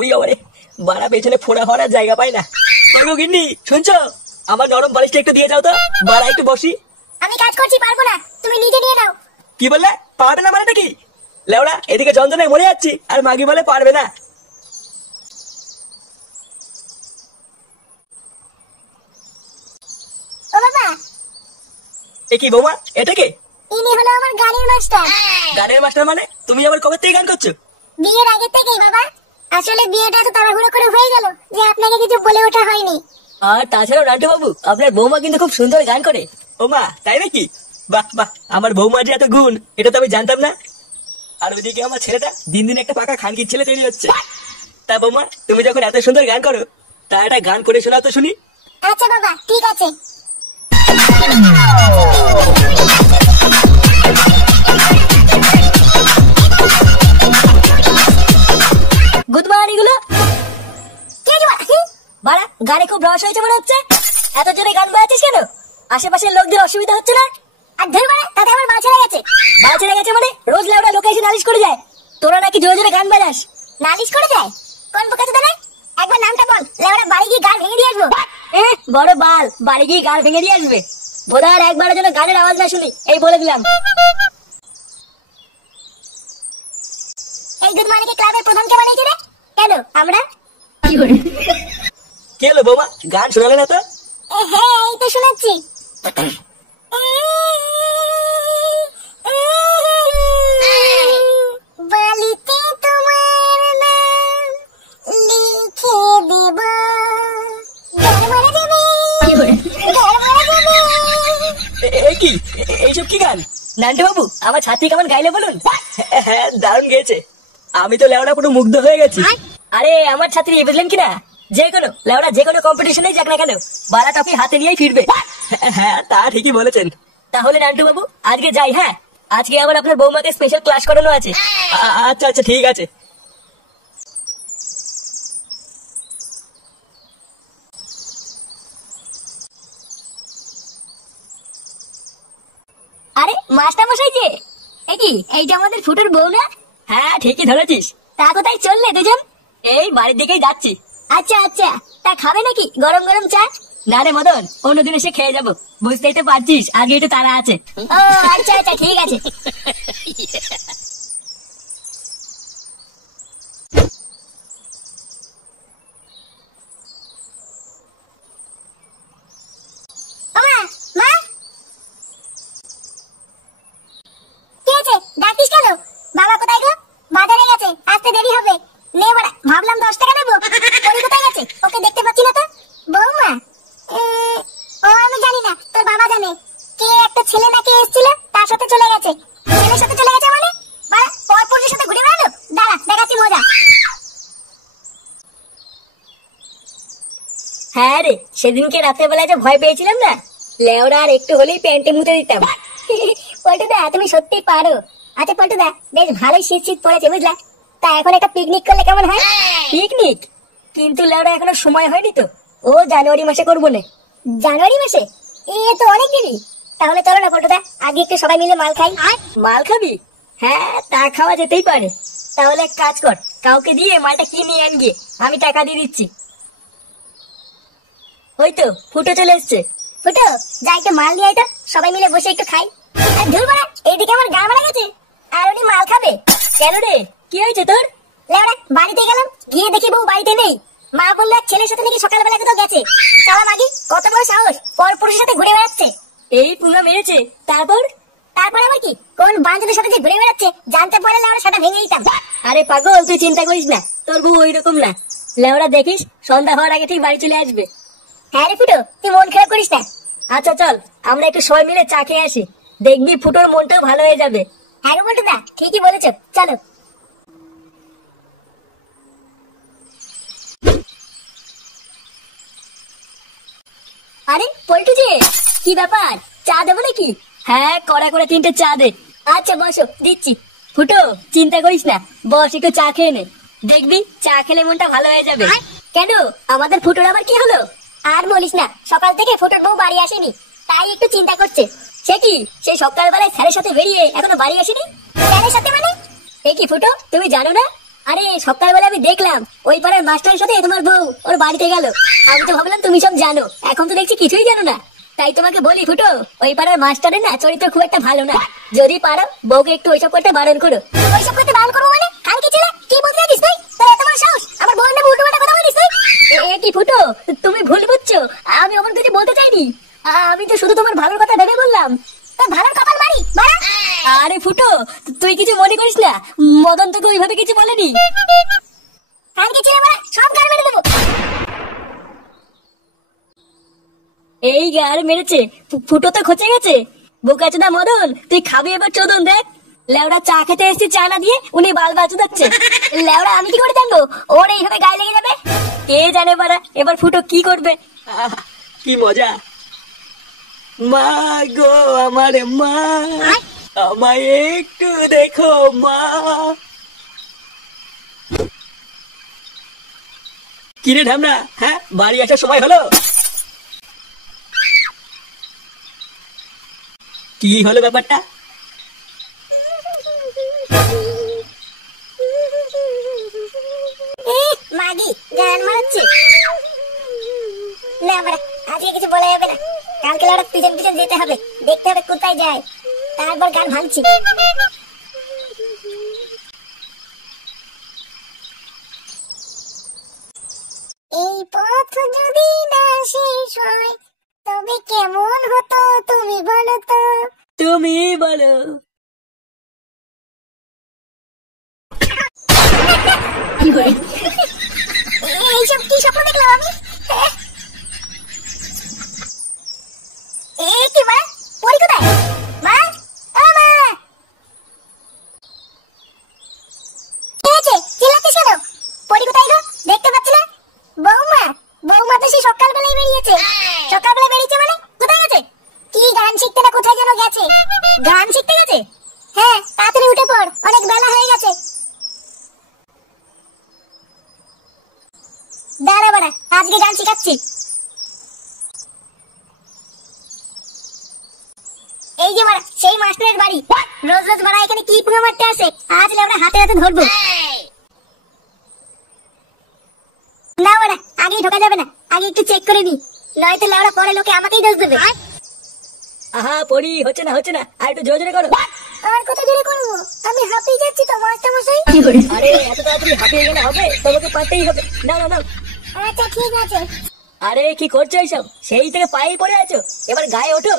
ওই আমারে বাড়া পেছনে ফোড়া হওয়ার জায়গা পায় না। ওগো গিন্নি শুনছো, আমার নরম বালিশটা একটু দিয়ে যাও তো, বাড়া একটু বসি। আমি কাজ করছি, পারবো না, তুমি নিজে নিয়ে নাও। কি বললে? পারবে না মানে কি? লেওড়া এদিকে যন্ত্রণায় মরে যাচ্ছি আর মাগি বলে পারবে না। ও বাবা। এ কি বৌমা, এটা কে? ইনি হলো আমার গানের মাস্টার। গানের মাস্টার মানে? তুমি আবার কবে থেকে গান করছো? বিয়ের আগে থেকেই বাবা। আসলে বিয়েটা তো তাড়াহুড়ো করে হয়ে গেল যে আপনাকে কিছু বলে ওঠা হয়নি। আর তাছাড়াও নান্টু বাবু, আপনার বৌমা কিন্তু খুব সুন্দর গান করে। ও মা, তাই নাকি? বাহ বাহ, আমার বৌমার যে এত গুণ এটা তো আমি জানতাম না। আর ওইদিকে আমার ছেলেটা দিন দিন একটা পাকা খানকির ছেলে তৈরি হচ্ছে। তা বৌমা, তুমি যখন এত সুন্দর গান করো, তা একটা গান করে শোনাও তো শুনি। আচ্ছা বাবা, ঠিক আছে। গুড মর্নিং গুলো। বাড়া গানে খুব রস হয়েছে মনে হচ্ছে। এত জোরে গান বাজাচ্ছিস কেন? আশেপাশের লোকদের অসুবিধা হচ্ছে না? আর ধর বাড়া, তাতে আমার মাল ছেড়ে গেছে। মাল ছেড়ে গেছে মানে? রোজ লেওড়া লোকে এসে নালিশ করে যায় তোরা নাকি জোরে জোরে গান বাজাস। নালিশ করে যায়? কোন বোকাতে দাঁড়ায়? একবার নামটা বল, লেওড়া বাড়ি গিয়ে গাল ভেঙে দিয়ে আসবো। বড় বাল, বাড়ি গিয়ে গাল ভেঙে দিয়ে আসবে। বোধার একবারের জন্য গানের আওয়াজ না শুনি, এই বলে দিলাম। এই গুড মর্নিং ক্লাবের প্রধান কে বানিয়েছে রে? কেন আমরা? কে হলো বৌমা, গান শোনালে না তো? হ্যাঁ, এই তো শোনাচ্ছি। বালিতে তোমার নাম লিখে দেব, ঘর মারা যাবে, ঘর মারা যাবে। কি এইসব কি গান? নান্টু বাবু, আমার ছাত্রী কেমন গাইলে বলুন? হ্যাঁ, দারুণ গেয়েছে। আমি তো লেওড়া পুরো মুগ্ধ হয়ে গেছি। আরে আমার ছাত্রী, বুঝলেন কিনা, যে কোনো লেওড়া যে কোনো কম্পিটিশনে যাক না কেন, বারা ট্রফি হাতে নিয়েই ফিরবে। হ্যাঁ, তা ঠিকই বলেছেন। তাহলে নান্টু বাবু আজকে যাই। হ্যাঁ, আজকে আবার আপনার বৌমাকে স্পেশাল ক্লাস করানো আছে। আচ্ছা আচ্ছা, ঠিক আছে। আরে মাস্টার মশাই যে, কি এইটা আমাদের ফুটোর বউ না? হ্যাঁ, ঠিকই ধরেছিস। তা কোথায় চললে দুজন? এই বাড়ির দিকেই যাচ্ছি। আচ্ছা আচ্ছা, তা খাবে নাকি গরম গরম চা? না রে মদন, অন্যদিন এসে খেয়ে যাবো। বুঝতেই তো পারছিস আজকে একটু তাড়া আছে। ও আচ্ছা আচ্ছা, ঠিক আছে। ডাকিস কেন? বাবা কোথায় গো? বাজারে গেছে, আসতে দেরি হবে। নে বড়া, ভাবলাম 10 টাকা দেবো। পরি কোথায় গেছে? ওকে দেখতে পাচ্ছি না তো। বৌমা? ও আমি জানি না, তোর বাবা জানে। কে একটা ছেলে নাকি এসেছিল, তার সাথে চলে গেছে। ছেলের সাথে চলে গেছে মানে? বাড়া, পরপুরুষের সাথে ঘুরে বেড়ালো? দাঁড়া, দেখাচ্ছি মজা। হ্যাঁ রে, সেদিনকে রাতের বেলায় যে ভয় পেয়েছিলাম না, লেওরা আর একটু হলেই প্যান্টে মুতে দিতাম। পল্টুদা, তুমি সত্যি পারো। আচ্ছা পল্টুদা, বেশ ভালোই শীত শীত পড়েছে বুঝলা। তা এখন একটা পিকনিক করলে কেমন হয়? পিকনিক? কিন্তু লেওরা এখনো সময় হয়নি তো, ও জানুয়ারি মাসে করবো না। জানুয়ারি মাসে? এ তো অনেক দেরি। তাহলে চলো না পল্টুদা, আগে একটু সবাই মিলে মাল খাই। মাল খাবি? হ্যাঁ, তা খাওয়া যেতেই পারে। তাহলে এক কাজ কর, কাউকে দিয়ে মালটা কিনে আন গিয়ে, আমি টাকা দিয়ে দিচ্ছি। ওই তো ফুটো চলে এসছে। ফুটো, যা একটু মাল নিয়ে আয় তো, সবাই মিলে বসে একটু খাই। আর ধুর বাড়া, এইদিকে আমার গা মারা গেছে। আর উনি মাল খাবে? কেন রে, কি হয়েছে তোর? লেওড়া, বাড়িতে গেলাম, গিয়ে দেখি বউ বাড়িতে নেই। মা বললো এক ছেলের সাথে নাকি সকালবেলা কোথাও গেছে। চালা মাগি, কত বড় সাহস, পরপুরুষের সাথে ঘুরে বেড়াচ্ছে। এই পুঙ্গা মেরেছে। তারপর? তারপর আবার কি, কোন বান্ধবীর সাথে যে ঘুরে বেড়াচ্ছে জানতে পারলে লেওড়া সেটা ভেঙে দিতাম। আরে পাগল, তুই চিন্তা করিস না, তোর বউ ওই রকম না। লেওড়া দেখিস, সন্ধ্যা হওয়ার আগে ঠিক বাড়ি চলে আসবে। হ্যাঁ রে ফুটো, তুই মন খারাপ করিস না। আচ্ছা চল, আমরা একটু সবাই মিলে চা খেয়ে আসি, দেখবি ফুটোর মনটাও ভালো হয়ে যাবে। হ্যাঁ গো পল্টুদা, ঠিকই বলেছো, চলো। আরে পল্টু যে, কি ব্যাপার, চা দেবো নাকি? হ্যাঁ, কড়া করে 3টে চা দে। আচ্ছা বসো, দিচ্ছি। ফুটো, চিন্তা করিস না, বস একটু চা খেয়ে নে, দেখবি চা খেলে মনটা ভালো হয়ে যাবে। কেন, আমাদের ফুটোর আবার কি হলো? আর বলিস না, সকাল থেকে ফুটোর বউ বাড়ি আসেনি, তাই একটু চিন্তা করছে। সে কি, সেই সকালবেলায় স্যারের সাথে বেরিয়ে এখনো বাড়ি আসেনি? স্যারের সাথে মানে? এ কি ফুটো, তুমি জানো না আরে সকালবেলা আমি দেখলাম ওই পাড়ার মাস্টারের সাথে তোমার বউ ওর বাড়িতে গেল। আমি তো ভাবলাম তুমি সব জানো, এখন তো দেখছি কিছুই জানো না। তাই তোমাকে বলি ফুটো, ওই পাড়ার মাস্টারের না চরিত্র খুব একটা ভালো না। যদি পারো বউকে একটু ওইসব করতে বারণ করো। ওইসব করতে বারণ করবো মানে? কাল কি ছিল কি বলতে যাচ্ছিস তুই? তোর এত বড় সাহস আমার বউয়ের নামে উল্টো পাল্টা কথা বলিস তুই? এ কি ফুটো, তুমি ভুল বুঝছো। আমি অমন কিছু বলতে চাইনি। আমি তো শুধু তোমার ভালোর কথা ভেবে বললাম। তোর ভালোর কপাল মারি বাড়া। আরে ফুটো, তুই কিছু মনে করিস না, মদন তোকে ওইভাবে কিছু বলেনি। কাল কি ছিল বাড়া, সব গাল মেরে দেবো। এই গার মেরেছে, ফুটো তো খচে গেছে। বোকাচোদা মদন, তুই খাবি এবার চোদন দেখ। লেওড়া চা খেতে এসেছি, চা না দিয়ে উনি বাল বাচুদাচ্ছে। লেওড়া আমি কি করে জানবো ওর এইভাবে গায়ে লেগে যাবে? কে জানে বাড়া এবার ফুটো কি করবে। আহ, কি মজা। মা গো আমার মা, আমায় একটু দেখো মা। কিরে ঢামনা, হ্যাঁ বাড়ি আসার সময় হলো? কি হলো ব্যাপারটা? মাগি গান মারাচ্ছে না বাড়া। আজকে কিছু বলা যাবে না, কালকে ওরা পিছন পিছন যেতে হবে, দেখতে হবে কোথায় যায়, তারপর গান ভাঙছি। এই পথ যদি না শেষ হয় তবে কেমন হতো তুমি বলো তো? তুমি বলো। এইসব কি স্বপ্ন দেখলাম আমি? কি মা, পরি কোথায়? মা, ও মা, কি হয়েছে? চিল্লাচ্ছিস কেন? পরি কোথায় গো? দেখতে পাচ্ছি না। বৌমা, বৌমা তো সেই সকালবেলায় বেরিয়েছে। সকালবেলা বেরিয়েছে মানে কোথায় গেছে? কি গান শিখতে না কোথায় যেন গেছে। গান শিখতে গেছে? হ্যাঁ, তাড়াতাড়ি উঠে পড়, অনেক বেলা হয়ে গেছে। দাঁড়া বাড়া, আজকে গান শিখাচ্ছি। এই যে মারা সেই মাস্টারের বাড়ি। রোজ রোজ মারা এখানে কি পুঙ্গা মারতে আসে, আজ আমরা হাতে হাতে ধরবো। না মারা, আগেই ঢোকা যাবে না, আগে একটু চেক করে নি, নয়তো লেওড়া পরে লোকে আমাকেই দোষ দেবে। আহা পড়ি, হচ্ছে না হচ্ছে না, আর একটু জোরে জোরে করো। আর কত জোরে করবো? আমি হাঁপিয়ে যাচ্ছি তো মাস্টার মশাই। আরে এত তাড়াতাড়ি হাঁপিয়ে গেলে হবে? তোমাকে পারতেই হবে। না না না। আচ্ছা ঠিক আছে। আরে কি করছো এইসব? সেই থেকে পায়ে পড়ে আছো, এবার গায়ে ওঠো।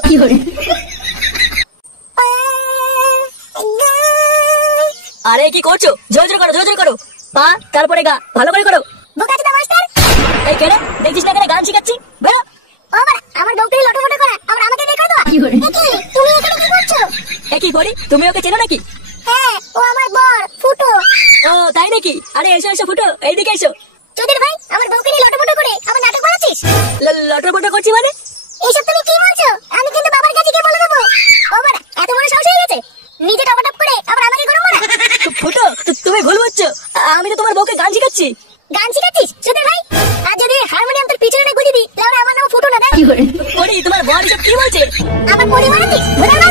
আরে কি করছো? জোরে জোরে করো, জোরে জোরে করো। পা তারপরে গা, ভালো করে করো। বোকাচোদা মাস্টার। এই কেন দেখছিস না কেন গান শিখাচ্ছি? বেরো। ও বাড়া, আমার বউকে লটফটো করা, আবার আমাকে বের করে দেওয়া। তুমি এখানে কি করছো? এ কি করি? তুমি ওকে চেনো নাকি? হ্যাঁ, ও আমার বর ফুটো। ও তাই নাকি? আরে এসো এসো ফুটো, এইদিকে এসো। চোদের ভাই, আমার বউকে নিয়ে লটফটো করে আমার নাটক বানাচ্ছিস? লটরপটো করছি মানে? এইসব তুমি কি বলছো? আমি কিন্তু বাবার কাছে গিয়ে বলে দেবো। ও বাড়া, এত বড় সাহস হয়ে গেছে, নিজে টপাটপ করে আবার আমাকে গরম মারা। ফুটো তুমি ভুল বুঝছো, আমি তো তোমার বউকে গান শিখাচ্ছি। গান শিখাচ্ছিস চোদের ভাই? আর যদি হারমোনিয়াম তোর পিছনে না গুঁজে দিই তাহলে আমার নাম ফুটো না। দেখ পড়ি তোমার বর এসব কি বলছে? আমার পরি মারাচ্ছিস, বুঝলি না?